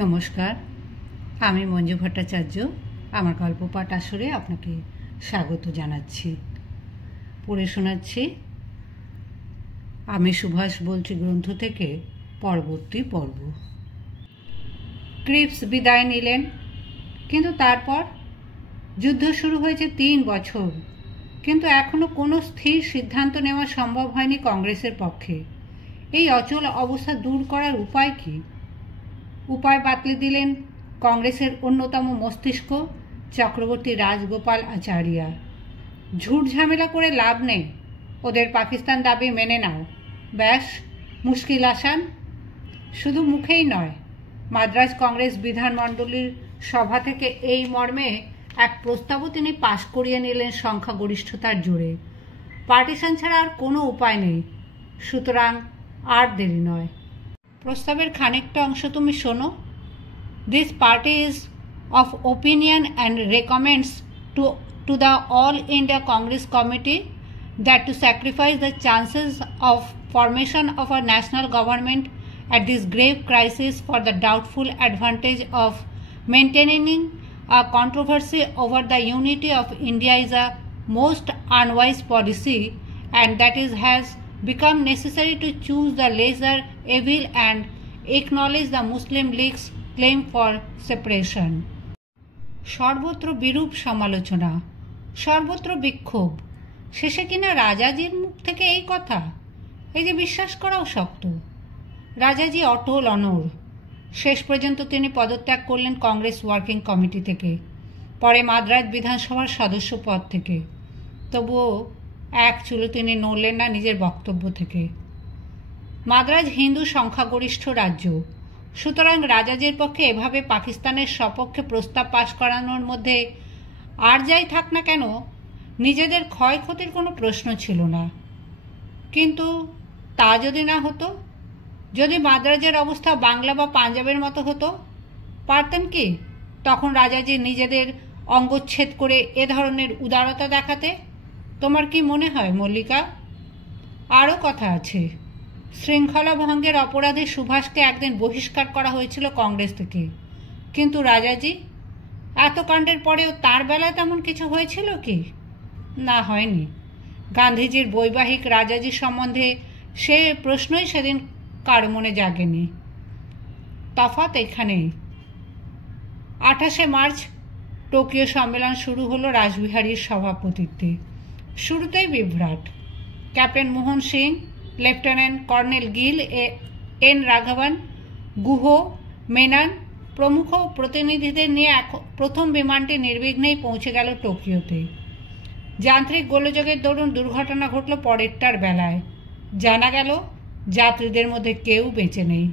নমস্কার, আমি মঞ্জু ভট্টাচার্য। আমার গল্প পাঠ আসরে আপনাকে স্বাগত জানাচ্ছি। পড়ে শোনাচ্ছি আমি সুভাষ বলছি গ্রন্থ থেকে পরবর্তী পর্ব। ক্রিপস বিদায় নিলেন, কিন্তু তারপর যুদ্ধ শুরু হয়েছে 3 বছর, কিন্তু এখনো কোনো স্থির সিদ্ধান্ত নেওয়া সম্ভব হয়নি কংগ্রেসের পক্ষে। এই অচল অবস্থা দূর করার উপায় কি? উপায় বাতলে দিলেন কংগ্রেসের অন্যতম মস্তিষ্ক চক্রবর্তী রাজগোপাল আচারিয়া। ঝুট ঝামেলা করে লাভ নেই, ওদের পাকিস্তান দাবি মেনে নাও, ব্যাস মুশকিল আসান। শুধু মুখেই নয়, মাদ্রাজ কংগ্রেস বিধানমণ্ডলীর সভা থেকে এই মর্মে এক প্রস্তাবও তিনি পাশ করিয়ে নিলেন সংখ্যাগরিষ্ঠতার জোরে। পার্টিশন ছাড়া আর কোনো উপায় নেই, সুতরাং আর দেরি নয়। প্রস্তাবের খানিকটা অংশ তুমি শোনো। This party is of opinion and recommends to the all India Congress committee that to sacrifice the chances of formation of a national government at this grave crisis for the doubtful advantage of maintaining a controversy over the unity of India is a most unwise policy, and that is has become necessary to choose the lesser evil and acknowledge the Muslim League's claim for separation. সর্বত্র বিরূপ সমালোচনা, সর্বত্র বিক্ষোভ, শেষে কিনা রাজাজির মুখ থেকে এই কথা। এই যে বিশ্বাস করাও শক্ত। রাজাজি অটল অনড়। শেষ পর্যন্ত তিনি পদত্যাগ করলেন কংগ্রেস ওয়ার্কিং কমিটি থেকে, পরে মাদ্রাজ বিধানসভার সদস্য পদ থেকে। তবুও এক চুলো তিনি নড়লেন না নিজের বক্তব্য থেকে। মাদ্রাজ হিন্দু সংখ্যাগরিষ্ঠ রাজ্য, সুতরাং রাজাজির পক্ষে এভাবে পাকিস্তানের সপক্ষে প্রস্তাব পাশ করানোর মধ্যে আর যাই থাক না কেন, নিজেদের ক্ষয়ক্ষতির কোনো প্রশ্ন ছিল না। কিন্তু তা যদি না হতো, যদি মাদ্রাজের অবস্থা বাংলা বা পাঞ্জাবের মতো হতো, পারতেন কি তখন রাজাজি নিজেদের অঙ্গচ্ছেদ করে এ ধরনের উদারতা দেখাতে? তোমার কি মনে হয় মল্লিকা? আরও কথা আছে। শৃঙ্খলা ভঙ্গের অপরাধে সুভাষকে একদিন বহিষ্কার করা হয়েছিল কংগ্রেস থেকে, কিন্তু রাজাজি, এত কাণ্ডের পরেও তার বেলায় তেমন কিছু হয়েছিল কি? না, হয়নি। গান্ধীজির বৈবাহিক রাজাজি সম্বন্ধে সে প্রশ্নই সেদিন কারো মনে জাগেনি। তফাৎ এখানেই। 28শে মার্চ টোকিও সম্মেলন শুরু হলো রাসবিহারীর সভাপতিত্বে। শুরুতেই বিভ্রাট। Captain Mohan Singh, lieutenant colonel Gill, N Raghavan, Guha, Menon প্রমুখ প্রতিনিধিদের নিয়ে প্রথম বিমানটি নির্বিঘ্নেই পৌঁছে গেল টোকিওতে। যান্ত্রিক গোলযোগের দরুন দুর্ঘটনা ঘটল পরেরটার বেলায়। জানা গেল যাত্রীদের মধ্যে কেউ বেঁচে নেই।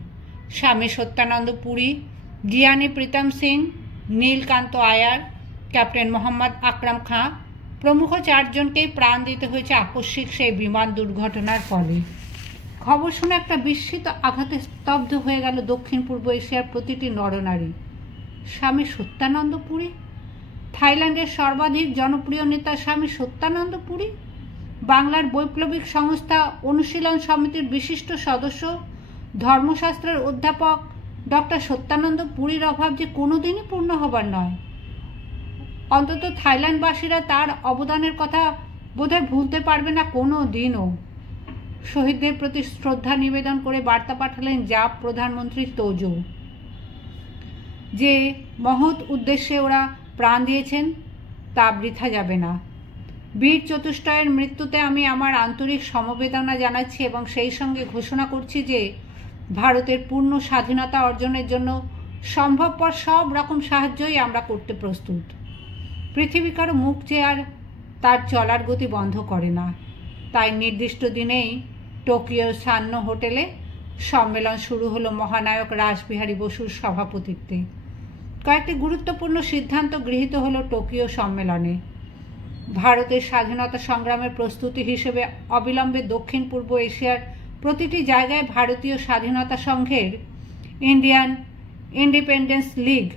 স্বামী সত্যানন্দ পুরী, জ্ঞানী প্রীতম সিং, নীলকান্ত আয়ার, ক্যাপ্টেন মোহাম্মদ আকরাম খাঁ প্রমুখ 4 জনকেই প্রাণ দিতে হয়েছে আকস্মিক সেই বিমান দুর্ঘটনার ফলে। খবর শুনে একটা বিস্মিত আঘাতে স্তব্ধ হয়ে গেল দক্ষিণ পূর্ব এশিয়ার প্রতিটি নরনারী। স্বামী সত্যানন্দ পুরী, থাইল্যান্ডের সর্বাধিক জনপ্রিয় নেতা স্বামী সত্যানন্দ পুরী, বাংলার বৈপ্লবিক সংস্থা অনুশীলন সমিতির বিশিষ্ট সদস্য, ধর্মশাস্ত্রের অধ্যাপক ডক্টর সত্যানন্দ পুরীর অভাব যে কোনোদিনই পূর্ণ হবার নয়। অন্তত থাইল্যান্ডবাসীরা তার অবদানের কথা বোধহয় ভুলতে পারবে না কোনো দিনও। শহীদদের প্রতি শ্রদ্ধা নিবেদন করে বার্তা পাঠালেন জাপ প্রধানমন্ত্রী তোজো, যে মহৎ উদ্দেশ্যে ওরা প্রাণ দিয়েছেন তা বৃথা যাবে না। বীর চতুষ্টয়ের মৃত্যুতে আমি আমার আন্তরিক সমবেদনা জানাচ্ছি এবং সেই সঙ্গে ঘোষণা করছি যে ভারতের পূর্ণ স্বাধীনতা অর্জনের জন্য সম্ভবপর সব রকম সাহায্যই আমরা করতে প্রস্তুত। পৃথিবী কারো মুখ যে আর তার চলার গতি বন্ধ করে না, তাই নির্দিষ্ট দিনেই টোকিওর সান্ন হোটেলে সম্মেলন শুরু হলো মহানায়ক রাসবিহারী বসুর সভাপতিত্বে। কয়েকটি গুরুত্বপূর্ণ সিদ্ধান্ত গৃহীত হলো টোকিও সম্মেলনে। ভারতের স্বাধীনতা সংগ্রামের প্রস্তুতি হিসেবে অবিলম্বে দক্ষিণ পূর্ব এশিয়ার প্রতিটি জায়গায় ভারতীয় স্বাধীনতা সংঘের ইন্ডিয়ান ইন্ডিপেন্ডেন্স লীগ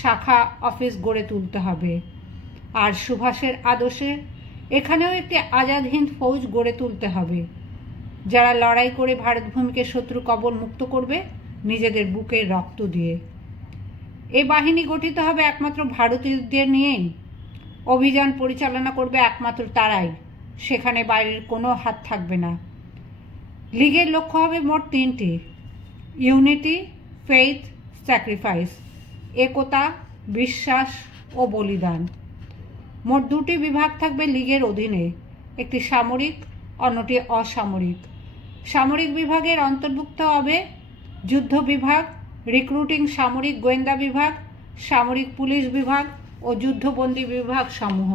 শাখা অফিস গড়ে তুলতে হবে। আর সুভাষের আদর্শে এখানেও একটি আজাদ হিন্দ ফৌজ গড়ে তুলতে হবে, যারা লড়াই করে ভারত ভূমিকে শত্রু কবল মুক্ত করবে নিজেদের বুকের রক্ত দিয়ে। এই বাহিনী গঠিত হবে একমাত্র ভারতীয়দের নিয়েই। অভিযান পরিচালনা করবে একমাত্র তারাই, সেখানে বাইরের কোনো হাত থাকবে না। লীগের লক্ষ্য হবে মোট তিনটি: ইউনিটি, ফেইথ, স্যাক্রিফাইস, একতা, বিশ্বাস ও বলিদান। মোট দুটি বিভাগ থাকবে লীগের অধীনে, একটি সামরিক, অন্যটি অসামরিক। সামরিক বিভাগের অন্তর্ভুক্ত হবে যুদ্ধ বিভাগ, রিক্রুটিং সামরিক গোয়েন্দা বিভাগ, সামরিক পুলিশ বিভাগ ও যুদ্ধবন্দী বিভাগ সমূহ।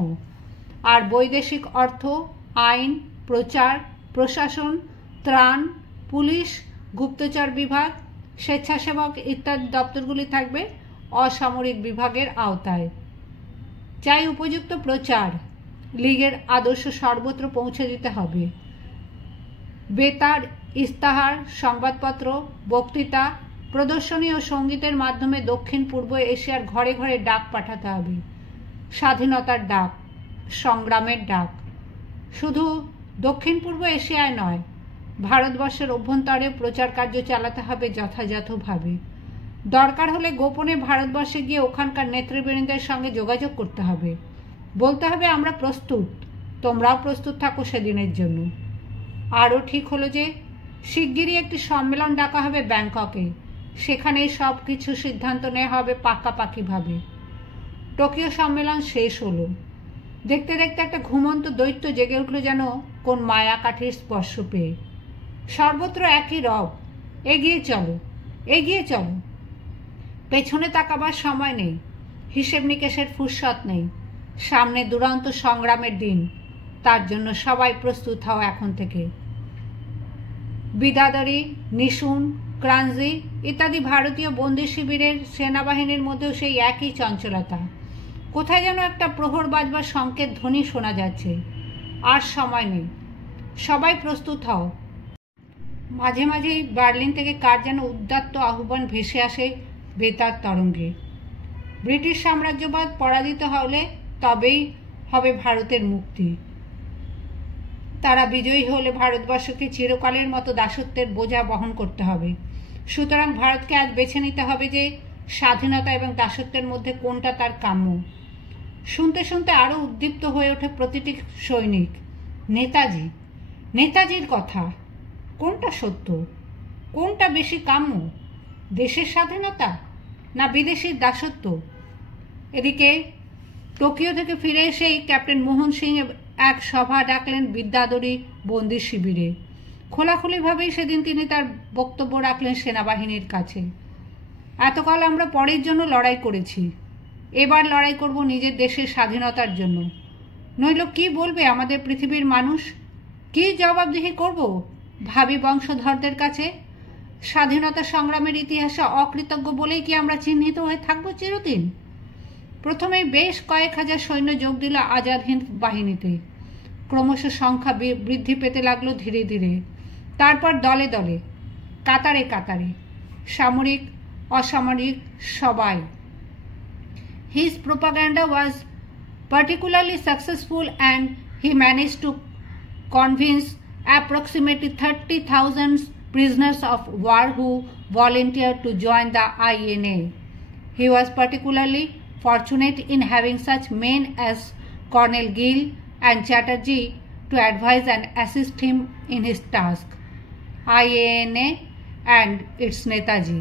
আর বৈদেশিক অর্থ, আইন, প্রচার, প্রশাসন, ত্রাণ, পুলিশ, গুপ্তচর বিভাগ, স্বেচ্ছাসেবক ইত্যাদি দপ্তরগুলি থাকবে অসামরিক বিভাগের আওতায়। চাই উপযুক্ত প্রচার, লীগের আদর্শ সর্বত্র পৌঁছে দিতে হবে। বেতার, ইস্তাহার, সংবাদপত্র, বক্তৃতা, প্রদর্শনী ও সঙ্গীতের মাধ্যমে দক্ষিণ পূর্ব এশিয়ার ঘরে ঘরে ডাক পাঠাতে হবে। স্বাধীনতার ডাক, সংগ্রামের ডাক। শুধু দক্ষিণ পূর্ব এশিয়ায় নয়, ভারতবর্ষের অভ্যন্তরে প্রচার কার্য চালাতে হবে যথাযথভাবে। দরকার হলে গোপনে ভারতবর্ষে গিয়ে ওখানকার নেতৃবৃন্দের সঙ্গে যোগাযোগ করতে হবে। বলতে হবে আমরা প্রস্তুত, তোমরাও প্রস্তুত থাকো সেদিনের জন্য। আরও ঠিক হলো যে শিগগিরই একটি সম্মেলন ডাকা হবে ব্যাংককে, সেখানেই সব কিছু সিদ্ধান্ত নেওয়া হবে পাকাপাকিভাবে। টোকিও সম্মেলন শেষ হলো। দেখতে দেখতে একটা ঘুমন্ত দৈত্য জেগে উঠল যেন কোন মায়া কাঠির স্পর্শ পেয়ে। সর্বত্র একই রব, এগিয়ে চলো, এগিয়ে চলো। পেছনে তাকাবার সময় নেই, হিসেব নিকেশের ফুরসত নেই। সামনে দুরন্ত সংগ্রামের দিন, তার জন্য সবাই প্রস্তুত হও এখন থেকে। বিদাদারি, নিশুন, ক্রাঞ্জি ইত্যাদি ভারতীয় বন্দি শিবিরের সেনাবাহিনীর মধ্যেও সেই একই চঞ্চলতা। কোথায় যেন একটা প্রহর বাজবার সংকেত ধ্বনি শোনা যাচ্ছে। আর সময় নেই, সবাই প্রস্তুত হও। মাঝে মাঝেই বার্লিন থেকে কার যেন উদ্দাত্ত আহ্বান ভেসে আসে বেতার তরঙ্গে। ব্রিটিশ সাম্রাজ্যবাদ পরাজিত হলে তবেই হবে ভারতের মুক্তি। তারা বিজয়ী হলে ভারতবর্ষকে চিরকালের মতো দাসত্বের বোঝা বহন করতে হবে। সুতরাং ভারতকে আজ বেছে নিতে হবে যে স্বাধীনতা এবং দাসত্বের মধ্যে কোনটা তার কাম্য। শুনতে শুনতে আরও উদ্দীপ্ত হয়ে ওঠে প্রতিটি সৈনিক। নেতাজি, নেতাজির কথা, কোনটা সত্য, কোনটা বেশি কাম্য, দেশের স্বাধীনতা না বিদেশির দাসত্ব? এদিকে টোকিও থেকে ফিরে এসেই ক্যাপ্টেন মোহন সিং এক সভা ডাকলেন বিদ্যাধরী বন্দি শিবিরে। খোলাখুলিভাবেই সেদিন তিনি তার বক্তব্য রাখলেন সেনাবাহিনীর কাছে। এতকাল আমরা পরের জন্য লড়াই করেছি, এবার লড়াই করব নিজের দেশের স্বাধীনতার জন্য। নইল কি বলবে আমাদের পৃথিবীর মানুষ? কি জবাবদিহি করব ভাবি বংশধরদের কাছে? স্বাধীনতা সংগ্রামের ইতিহাসে অকৃতজ্ঞ বলেই কি আমরা চিহ্নিত হয়ে থাকবো চিরদিন? প্রথমেই বেশ কয়েক হাজার সৈন্য যোগ দিল আজাদ হিন্দ বাহিনীতে। ক্রমশ সংখ্যা বৃদ্ধি পেতে লাগলো ধীরে ধীরে। তারপর দলে দলে, কাতারে কাতারে, সামরিক অসামরিক সবাই। His propaganda was particularly successful and he managed to convince approximately 30,000 prisoners of war who volunteered to join the INA. He was particularly fortunate in having such men as Colonel Gill and Chatterjee to advise and assist him in his task. INA and its Netaji,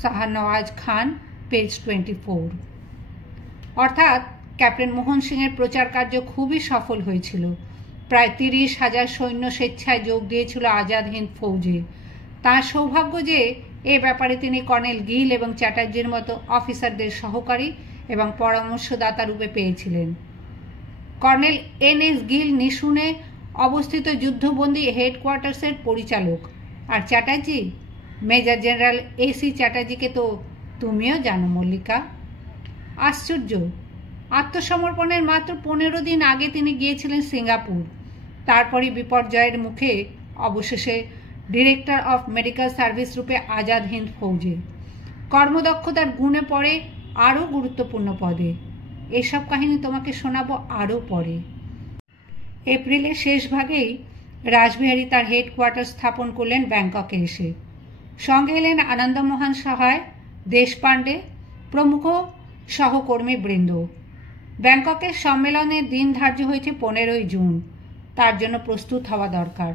Shahnawaz Khan, page 24. অর্থাৎ captain মোহন সিংয়ের প্রচার কার্য খুবই সফল হয়েছিল। প্রায় 30,000 সৈন্য স্বেচ্ছায় যোগ দিয়েছিল আজাদ হিন্দ ফৌজে। তার সৌভাগ্য যে এ ব্যাপারে তিনি কর্নেল গিল এবং চ্যাটার্জির মতো অফিসারদের সহকারী এবং পরামর্শদাতা রূপে পেয়েছিলেন। কর্নেল এন.এস. গিল নিশুনে অবস্থিত যুদ্ধবন্দী হেডকোয়ার্টার্সের পরিচালক, আর চ্যাটার্জি মেজর জেনারেল এ.সি. চ্যাটার্জিকে তো তুমিও জানো মল্লিকা। আশ্চর্য, আত্মসমর্পণের মাত্র 15 দিন আগে তিনি গিয়েছিলেন সিঙ্গাপুর। তারপরই বিপর্যয়ের মুখে অবশেষে ডিরেক্টর অফ মেডিকেল সার্ভিস রূপে আজাদ হিন্দ ফৌজে। কর্মদক্ষতার গুণে পড়ে আরও গুরুত্বপূর্ণ পদে। এসব কাহিনী তোমাকে শোনাবো আরও পরে। এপ্রিলের শেষ ভাগেই রাসবিহারী তার হেডকোয়ার্টার স্থাপন করলেন ব্যাংককে এসে। সঙ্গে এলেন আনন্দমোহন সহায়, দেশপাণ্ডে, প্রমুখ সহকর্মীবৃন্দ। ব্যাংককের সম্মেলনের দিন ধার্য হয়েছে 15ই জুন। তার জন্য প্রস্তুত হওয়া দরকার।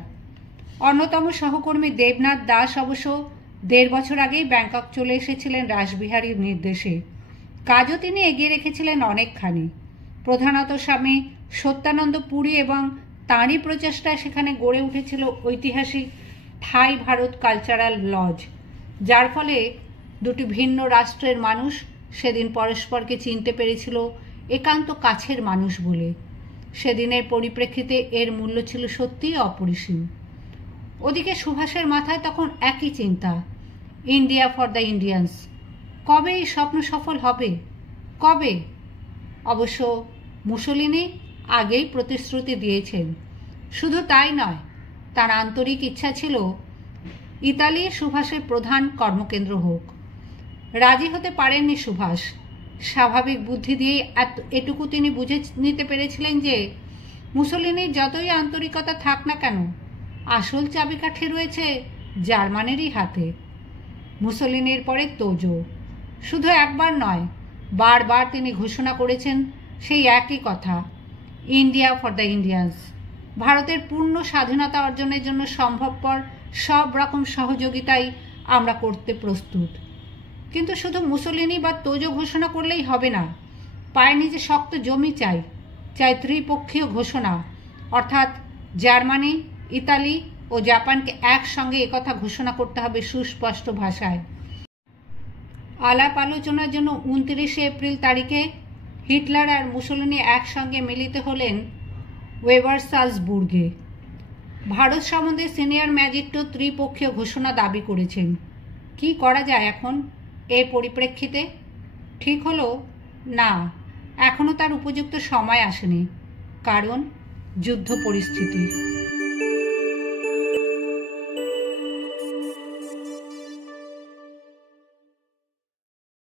অন্যতম সহকর্মী দেবনাথ দাস অবশ্য 1.5 বছর আগেই ব্যাংকক চলে এসেছিলেন রাসবিহারীর নির্দেশে। কাজও তিনি এগিয়ে রেখেছিলেন অনেকখানি। প্রধানত স্বামী সত্যানন্দ পুরী এবং তাঁরই প্রচেষ্টায় সেখানে গড়ে উঠেছিল ঐতিহাসিক থাই ভারত কালচারাল লজ, যার ফলে দুটি ভিন্ন রাষ্ট্রের মানুষ সেদিন পরস্পরকে চিনতে পেরেছিল একান্ত কাছের মানুষ বলে। সেদিনের পরিপ্রেক্ষিতে এর মূল্য ছিল সত্যিই অপরিসীম। ওদিকে সুভাষের মাথায় তখন একই চিন্তা, ইন্ডিয়া ফর দ্য ইন্ডিয়ান্স। কবে এই স্বপ্ন সফল হবে? কবে? অবশ্য মুসোলিনি আগেই প্রতিশ্রুতি দিয়েছেন। শুধু তাই নয়, তার আন্তরিক ইচ্ছা ছিল ইতালি সুভাষের প্রধান কর্মকেন্দ্র হোক। রাজি হতে পারেননি সুভাষ। স্বাভাবিক বুদ্ধি দিয়ে এটুকু তিনি বুঝে নিতে পেরেছিলেন যে মুসোলিনির যতই আন্তরিকতা থাক না কেন, আসল চাবিকাঠি রয়েছে জার্মানিরই হাতে। মুসোলিনির পরে তোজো। শুধু একবার নয়, বারবার তিনি ঘোষণা করেছেন সেই একই কথা, ইন্ডিয়া ফর দ্য ইন্ডিয়ান্স। ভারতের পূর্ণ স্বাধীনতা অর্জনের জন্য সম্ভবপর সব রকম সহযোগিতাই আমরা করতে প্রস্তুত। কিন্তু শুধু মুসোলিনি বা তোজো ঘোষণা করলেই হবে না, পায়ের নিচে শক্ত জমি চাই। চাই ত্রিপক্ষীয় ঘোষণা, অর্থাৎ জার্মানি, ইতালি ও জাপানকে একসঙ্গে একথা ঘোষণা করতে হবে সুস্পষ্ট ভাষায়। আলাপ আলোচনার জন্য 29 এপ্রিল তারিখে হিটলার আর মুসোলিনি একসঙ্গে মিলিত হলেন ওয়েভারসালসবুর্গে। ভারত সম্বন্ধে সিনিয়র ম্যাজিস্ট্রেট ত্রিপক্ষীয় ঘোষণা দাবি করেছেন। কি করা যায় এখন এই পরিপ্রেক্ষিতে? ঠিক হলো না, এখনও তার উপযুক্ত সময় আসেনি, কারণ যুদ্ধ পরিস্থিতি।